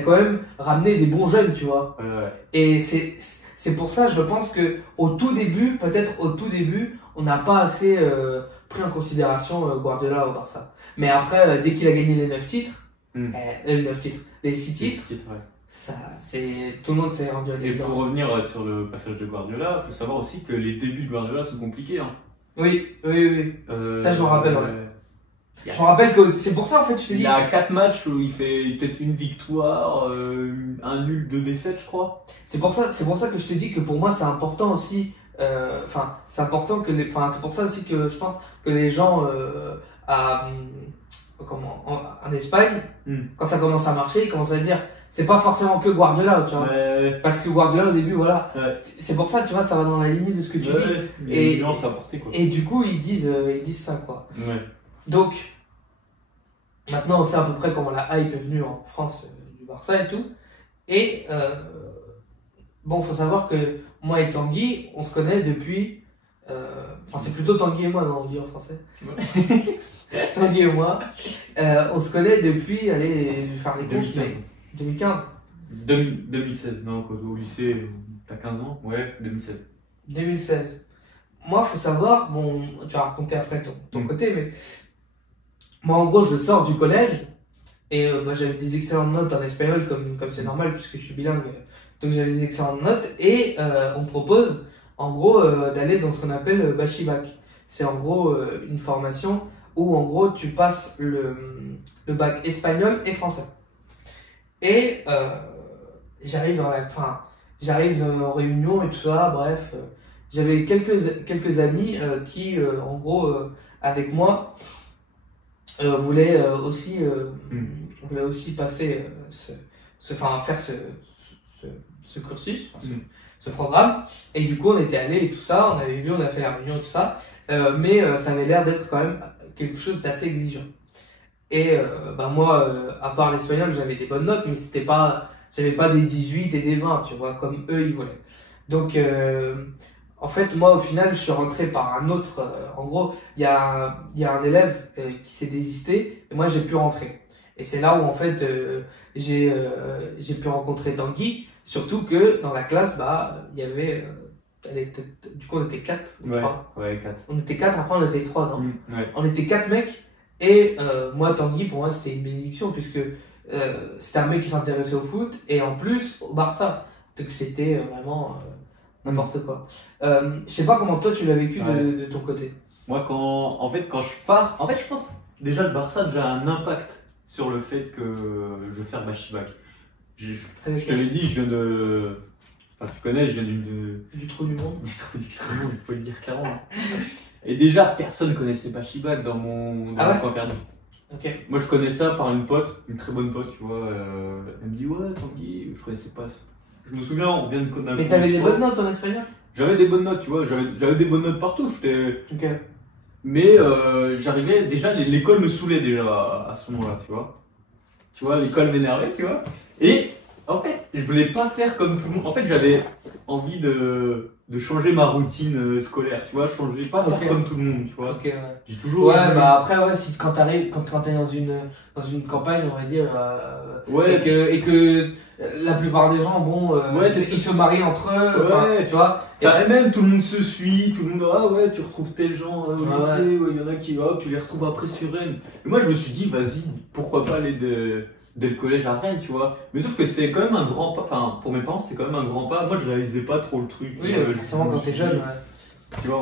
quand même ramené des bons jeunes, tu vois. Et c'est pour ça, je pense que au tout début, on n'a pas assez pris en considération Guardiola au Barça. Mais après, dès qu'il a gagné les 9 titres, les 6 titres, ça, tout le monde s'est rendu à l'évidence. Et pour revenir sur le passage de Guardiola, il faut savoir aussi que les débuts de Guardiola sont compliqués. Hein. Oui. Ça, je me rappelle, Je me rappelle que c'est pour ça, en fait, je te dis. Il y a 4 matchs où il fait peut-être une victoire, un nul, 2 défaites, je crois. C'est pour ça que je te dis que pour moi, c'est important aussi. C'est important que c'est pour ça aussi que je pense que les gens en Espagne, quand ça commence à marcher, ils commencent à dire c'est pas forcément que Guardiola, tu vois. Parce que Guardiola au début, voilà. C'est pour ça, tu vois, ça va dans la lignée de ce que tu dis. Et du coup, ils disent ça, quoi. Donc, maintenant, on sait à peu près comment la hype est venue en France du Barça et tout. Et bon, faut savoir que moi et Tanguy, on se connaît depuis. Enfin, c'est plutôt Tanguy et moi, non, on dit en français. Tanguy et moi, on se connaît depuis, allez, je vais faire les comptes. 2015. 2016, non, au lycée, t'as 15 ans? Ouais, 2016. 2016. Moi, faut savoir, bon, tu vas raconter après ton côté, mais moi, en gros, je sors du collège et j'avais des excellentes notes en espagnol, comme c'est normal, puisque je suis bilingue. Donc, j'avais des excellentes notes et on me propose, en gros, d'aller dans ce qu'on appelle Bachibac. C'est en gros une formation où, en gros, tu passes le bac espagnol et français. Et j'arrive en réunion et tout ça, bref. J'avais quelques amis qui, en gros, avec moi, voulaient aussi passer faire ce cursus, ce programme. Et du coup, on était allés et tout ça, on avait vu, on a fait la réunion et tout ça. Mais ça avait l'air d'être quand même quelque chose d'assez exigeant. Et moi, à part l'espagnol, j'avais des bonnes notes, mais j'avais pas des 18 et des 20, tu vois, comme eux, ils voulaient. Donc, en fait, moi, au final, je suis rentré par un autre. En gros, il y a un élève qui s'est désisté, et moi, j'ai pu rentrer. Et c'est là où, en fait, j'ai pu rencontrer Tanguy, surtout que dans la classe, il y avait. Du coup, on était 4 ou 3. Ouais, 4. On était 4, après on était 3, non? On était 4 mecs. Et moi, Tanguy, pour moi, c'était une bénédiction, puisque c'était un mec qui s'intéressait au foot, et en plus, au Barça. Donc c'était vraiment n'importe quoi. Je sais pas comment toi, tu l'as vécu Ouais. de ton côté. Moi, quand je pars, en fait, je pense déjà le Barça a déjà un impact sur le fait que je veux faire Bachibac. Je te l'ai dit, je viens de. Enfin, tu connais, je viens Du trou du monde. du trou du crayon, il faut le dire clairement. Et déjà, personne connaissait Bachibac dans mon Ah ouais coin perdu. Ok. Moi, je connais ça par une pote, une très bonne pote, tu vois. Elle me dit, ouais, Tanguy, je connaissais pas ça. Je me souviens, on vient d'un Mais cours t'avais de des sport. bonnes notes en espagnol? J'avais des bonnes notes, tu vois. J'avais des bonnes notes partout. Ok. Mais j'arrivais, déjà, l'école me saoulait déjà à ce moment-là, tu vois. Tu vois, l'école m'énervait, tu vois. Et en fait, je voulais pas faire comme tout le monde. En fait, j'avais envie de changer ma routine scolaire, tu vois. Changer, pas Ok. faire comme tout le monde, tu vois. Ok, ouais. J'ai toujours. Ouais, bah après, ouais, si, quand t'arrives, quand t'es dans une campagne, on va dire, Ouais. et que la plupart des gens, bon, Ouais, c'est ils se marient entre eux, Ouais. enfin, tu vois. Et Et même tout le monde se suit, tout le monde, ah ouais, tu retrouves tel gens au Ouais, lycée, ouais, il y en a qui, hop, tu les retrouves après sur Rennes. Et moi je me suis dit, vas-y, pourquoi pas aller dès le collège à Rennes, tu vois. Mais sauf que c'était quand même un grand pas, enfin pour mes parents c'était quand même un grand pas. Moi je réalisais pas trop le truc. oui, forcément, Je me quand suis t'es jeune, dit, ouais.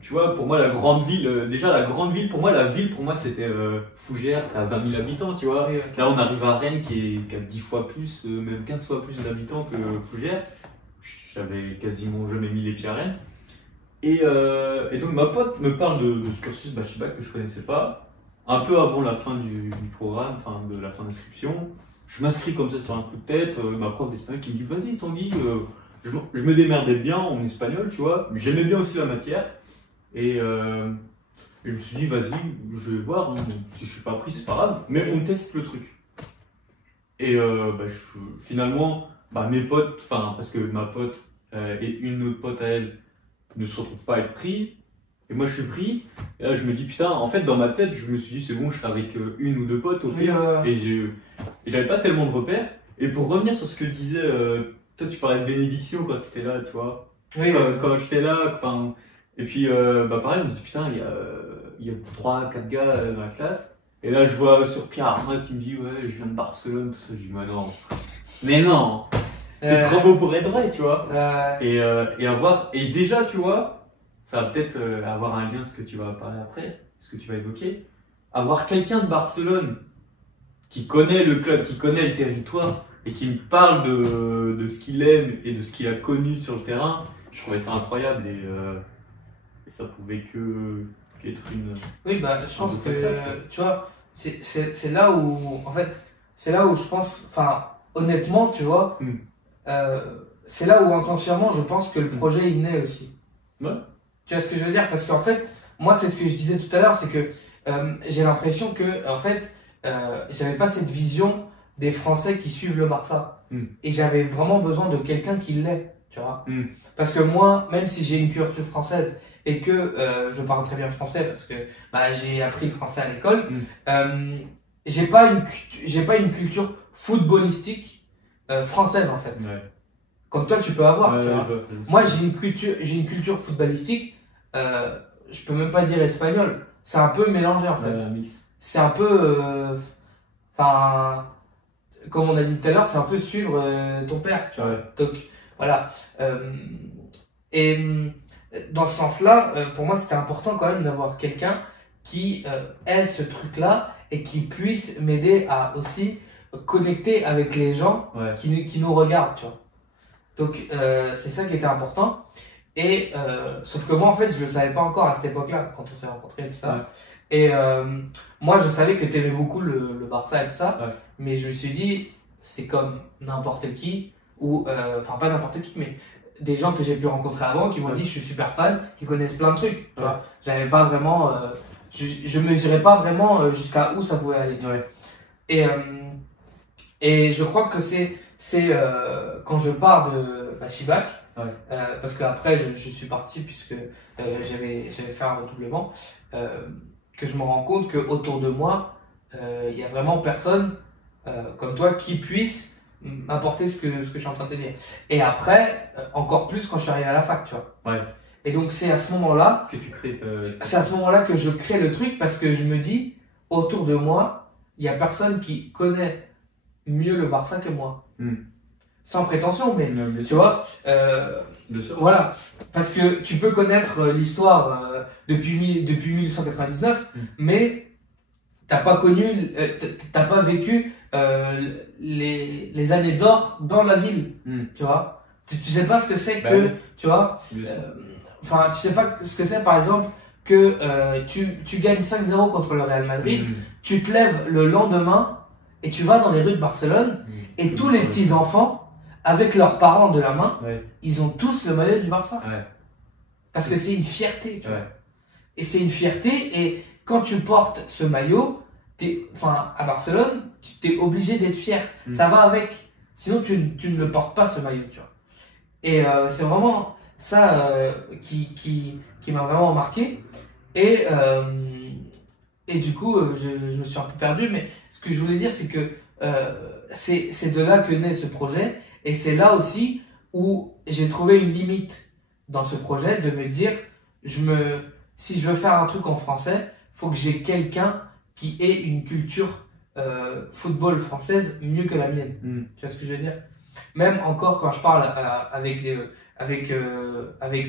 tu vois, pour moi la grande ville, déjà la grande ville, pour moi la ville, pour moi c'était Fougères, à 20 000 habitants, tu vois. Oui, ok. Là on arrive à Rennes qui a 10 fois plus, même 15 fois plus d'habitants que Fougères. J'avais quasiment jamais mis les pieds à Rennes. Et donc ma pote me parle de ce cursus Bachibac que je connaissais pas, un peu avant la fin du programme, enfin de la fin d'inscription. Je m'inscris comme ça sur un coup de tête, ma prof d'espagnol qui me dit vas-y Tanguy, je me démerdais bien en espagnol, tu vois, j'aimais bien aussi la matière. Et je me suis dit vas-y, je vais voir, hein, si je suis pas pris c'est pas grave, mais on teste le truc. Et finalement, mes potes, enfin parce que ma pote et une autre pote à elle ne se retrouvent pas à être pris, et moi je suis pris, et là je me dis putain, en fait dans ma tête je me suis dit c'est bon, je serai avec une ou deux potes au Oui, pire, ouais. et j'avais pas tellement de repères. Et pour revenir sur ce que je disais, toi tu parlais de bénédiction quand tu étais là, tu vois, Oui, quand j'étais là, enfin, et puis pareil, je me dis putain, il y a 3-4 gars dans la classe. Et là, je vois sur Pierre Armas qui me dit ouais, je viens de Barcelone, tout ça. Je dis mais non, c'est trop beau pour être vrai, tu vois. Et déjà, tu vois, ça va peut-être avoir un lien ce que tu vas parler après, ce que tu vas évoquer. Avoir quelqu'un de Barcelone qui connaît le club, qui connaît le territoire et qui me parle de ce qu'il aime et de ce qu'il a connu sur le terrain, je trouvais ça incroyable et ça pouvait qu'être une. Oui, bah, je pense beau que, passage, tu vois, c'est là où, en fait, c'est là où je pense, enfin, honnêtement, tu vois, Mm. c'est là où inconsciemment, je pense que le projet, il naît aussi. Ouais. Tu vois ce que je veux dire? Parce qu'en fait, moi, c'est ce que je disais tout à l'heure, c'est que j'ai l'impression que, en fait, j'avais pas cette vision des Français qui suivent le Barça. Mm. Et j'avais vraiment besoin de quelqu'un qui l'est, tu vois. Mm. Parce que moi, même si j'ai une culture française et que je parle très bien français parce que j'ai appris le français à l'école, j'ai pas une culture footballistique française en fait. Ouais. Comme toi, tu peux avoir. Ouais, tu vois. je vois. Moi, j'ai une culture footballistique. Je peux même pas dire espagnol. C'est un peu mélangé en fait. Un mix. C'est un peu, enfin, comme on a dit tout à l'heure, c'est un peu suivre ton père. Tu vois. Ouais. Donc voilà. Et dans ce sens-là, pour moi, c'était important quand même d'avoir quelqu'un qui ait ce truc-là et qui puisse m'aider à aussi connecter avec les gens Ouais. qui nous regardent, tu vois. Donc, c'est ça qui était important. Et sauf que moi, en fait, je le savais pas encore à cette époque-là, quand on s'est rencontrés et tout ça. Ouais. Et moi, je savais que tu aimais beaucoup le Barça et tout ça, Ouais. mais je me suis dit, c'est comme n'importe qui, ou enfin pas n'importe qui, mais des gens que j'ai pu rencontrer avant qui m'ont dit je suis super fan, qui connaissent plein de trucs. Tu vois. J'avais pas vraiment, je mesurais pas vraiment jusqu'à où ça pouvait aller. Ouais. Et je crois que c'est quand je pars de Bachibac, parce qu'après je suis parti puisque j'avais fait un redoublement, que je me rends compte que autour de moi il y a vraiment personne comme toi qui puisse m'apporter ce que je suis en train de te dire. Et après, encore plus quand je suis arrivé à la fac, tu vois. Ouais. Et donc c'est à ce moment-là Que tu crées. c'est à ce moment-là que je crée le truc parce que je me dis, autour de moi, il n'y a personne qui connaît mieux le Barça que moi. Sans prétention, mais tu vois, voilà. Parce que tu peux connaître l'histoire depuis 1899, mais t'as pas vécu les années d'or dans la ville, tu vois. Tu sais pas ce que c'est que, tu vois, enfin, tu sais pas ce que c'est, par exemple, que tu gagnes 5-0 contre le Real Madrid, tu te lèves le lendemain et tu vas dans les rues de Barcelone et tous les petits enfants, avec leurs parents de la main, ils ont tous le maillot du Barça. Parce que c'est une fierté, tu vois. Et c'est une fierté, et quand tu portes ce maillot, à Barcelone, tu es obligé d'être fier. Ça va avec. Sinon, tu ne le portes pas, ce maillot, tu vois. Et c'est vraiment ça qui m'a vraiment marqué. Et du coup, je me suis un peu perdu, mais ce que je voulais dire, c'est que c'est de là que naît ce projet. Et c'est là aussi où j'ai trouvé une limite dans ce projet, de me dire, si je veux faire un truc en français, faut que j'ai quelqu'un qui ait une culture football française mieux que la mienne. Tu vois ce que je veux dire? Même encore quand je parle avec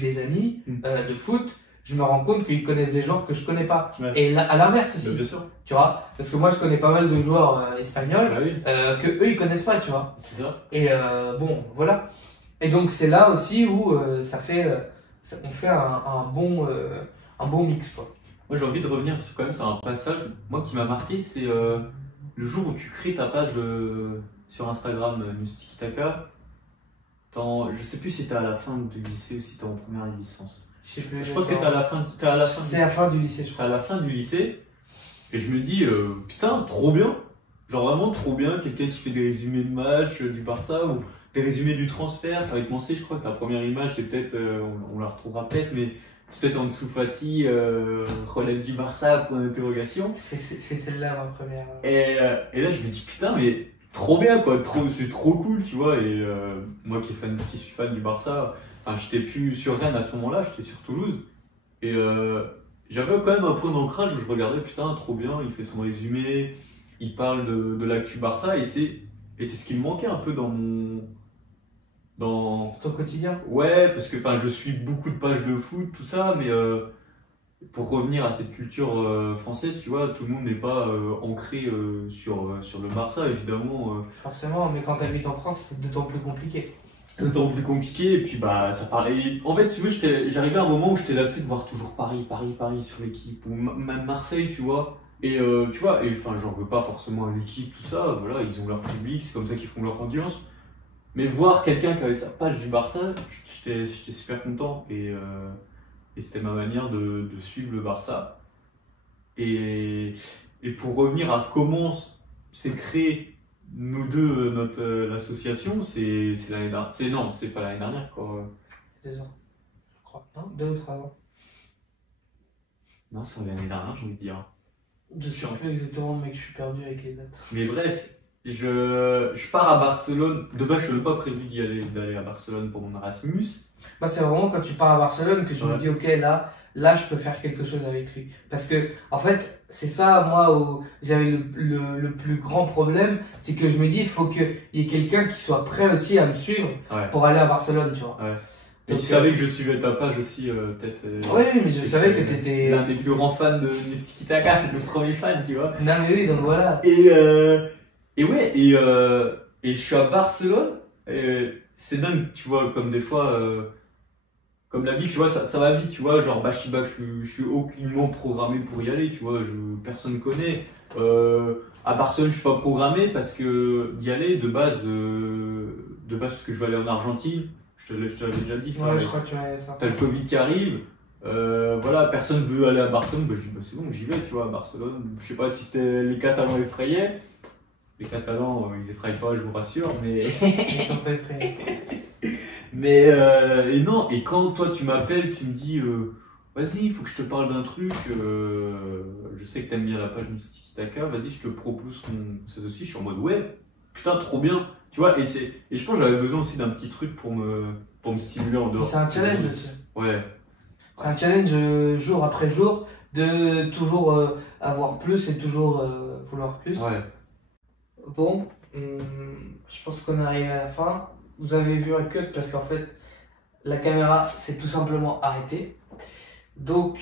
des amis de foot, je me rends compte qu'ils connaissent des joueurs que je connais pas. Et à l'inverse aussi. Bien sûr. Tu vois, parce que moi je connais pas mal de joueurs espagnols que eux ils connaissent pas, tu vois. C'est ça. Et bon, voilà. Et donc c'est là aussi où on fait un bon mix, quoi. Moi j'ai envie de revenir parce que quand même c'est un passage moi qui m'a marqué, c'est le jour où tu crées ta page sur Instagram Tiki Taka. Je sais plus si t'es à la fin du lycée ou si t'es en première licence. Je pense que t'es à la fin. C'est la fin du lycée, je crois. T'es à la fin du lycée. Et je me dis, putain, trop bien. Genre vraiment trop bien. Quelqu'un qui fait des résumés de matchs du Barça ou des résumés du transfert. Avec Mancé, je crois que ta première image, c'est peut-être, on la retrouvera peut-être, mais c'est peut-être en dessous Fati, relève du Barça, point d'interrogation. C'est celle-là ma première. Et là, je me dis, putain, mais trop bien, quoi. C'est trop cool, tu vois. Et moi qui suis fan du Barça, enfin, j'étais plus sur Rennes à ce moment-là, j'étais sur Toulouse. Et j'avais quand même un point d'ancrage où je regardais, putain, trop bien, il fait son résumé, il parle de l'actu Barça, et c'est ce qui me manquait un peu dans ton quotidien. Ouais, parce que je suis beaucoup de pages de foot, tout ça, mais pour revenir à cette culture française, tu vois, tout le monde n'est pas ancré sur le Barça, évidemment. Forcément, mais quand tu habites en France, c'est d'autant plus compliqué. D'autant plus compliqué, et puis ça parlait. En fait, si tu veux, j'arrivais à un moment où j'étais lassé de voir toujours Paris sur l'équipe, ou même Marseille, tu vois. Et tu vois, j'en veux pas forcément à l'équipe, tout ça, voilà, ils ont leur public, c'est comme ça qu'ils font leur audience. Mais voir quelqu'un qui avait sa page du Barça, j'étais super content, et c'était ma manière de suivre le Barça. Et pour revenir à comment s'est créé nous deux, l'association, c'est l'année dernière. Non, c'est pas l'année dernière, quoi. 2 ans, je crois. Non, 2 ou 3 ans. Non, c'est l'année dernière, j'ai envie de dire. Je sais plus exactement, mec, je suis perdu avec les dates. Mais bref, je pars à Barcelone. De base, je ne suis pas prévu d'aller à Barcelone pour mon Erasmus. Moi, c'est vraiment quand tu pars à Barcelone que je me dis, ok, là, je peux faire quelque chose avec lui. Parce que, en fait, c'est ça, moi, où j'avais le plus grand problème, c'est que je me dis, il faut qu'il y ait quelqu'un qui soit prêt aussi à me suivre pour aller à Barcelone, tu vois. Ouais. Et tu savais que je suivais ta page aussi, peut-être. Oui, mais je savais que t'étais l'un des plus grands fans de Tiki Taka, le premier fan, tu vois. Non, mais oui, donc voilà. Et ouais, et je suis à Barcelone, et c'est dingue, tu vois, comme des fois, comme la vie, tu vois, ça va vite, tu vois, genre Bachiba, je suis aucunement programmé pour y aller, tu vois, personne ne connaît. À Barcelone, je suis pas programmé parce que d'y aller, de base, parce que je vais aller en Argentine. Je te l'avais déjà dit ça. Ouais, je crois que tu m'avais dit ça. T'as le Covid qui arrive. Voilà, personne veut aller à Barcelone. Je dis, c'est bon, j'y vais, tu vois, à Barcelone. Je sais pas si les Catalans effrayaient. Les Catalans, ils effrayent pas, je vous rassure, mais. Ils sont pas effrayés. Mais, et non, et quand toi tu m'appelles, tu me dis, vas-y, il faut que je te parle d'un truc. Je sais que t'aimes bien la page Tiki Taka, vas-y, je te propose qu'on s'associe. Je suis en mode, ouais, putain, trop bien. Tu vois, et je pense que j'avais besoin aussi d'un petit truc pour me stimuler en dehors. C'est un challenge aussi. Ouais. C'est un challenge jour après jour de toujours avoir plus et toujours vouloir plus. Ouais. Bon, je pense qu'on arrive à la fin. Vous avez vu un cut parce qu'en fait, la caméra s'est tout simplement arrêtée. Donc,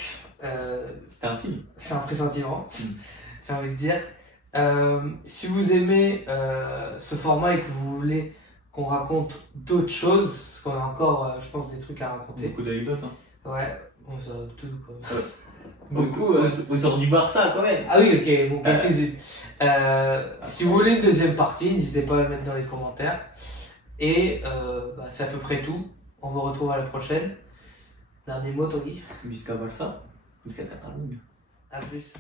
C'était un signe. c'est un pressentiment, j'ai envie de dire. Si vous aimez ce format et que vous voulez qu'on raconte d'autres choses, parce qu'on a encore, je pense, des trucs à raconter. Beaucoup d'anecdotes. Hein. Ouais, bon, ça tout quoi. Beaucoup. Autour du Barça, quand même. Ah oui, ok, bon, quelques-unes. Si vous voulez une deuxième partie, n'hésitez pas à le mettre dans les commentaires. Et c'est à peu près tout. On vous retrouve à la prochaine. Dernier mot, Tanguy. Visca Barça. Visca Catalunya. À plus.